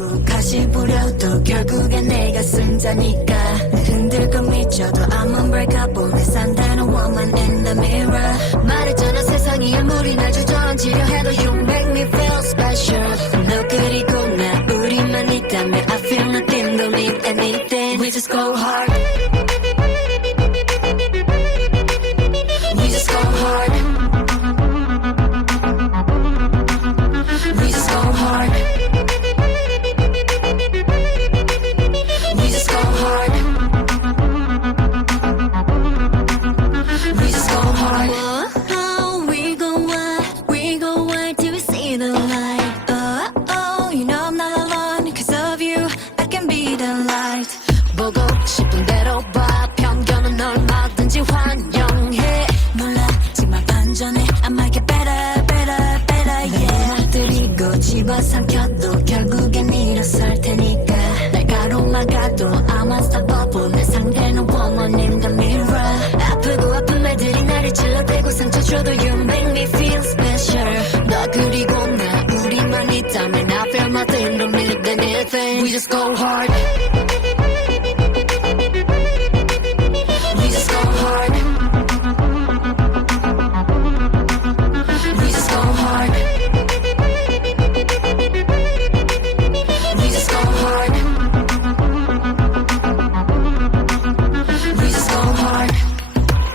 자꾸 가시 부려도 결국엔 내가 승자니까 흔들고 미쳐도 I'm unbreakable 산다는 woman in the mirror 말했잖아 세상이 아무리 날 주저앉히려 해도 You make me feel special 너 그리고 나 우리만 있다면 I feel nothing don't need anything We just go hard We just go hard We just go hard We just go hard We just go hard oh, we go wide till we see the light oh, you know I'm not alone Cause of you, I can be the light 보고 싶은 대로 봐 편견은 얼마든지 환영해 몰라 정말 반전해 I might get better, better, better, yeah 들이고 집어삼켜도 결국엔 일어설 테니까 날 가로막아도 I'm unstoppable 내 상대는 woman in the mirror 아프고 아픈 말들이 나를 찔러대고 상처 줘도 You make me feel special 너 그리고 나 우리만 있다면 I feel nothing don't need anything We just go hard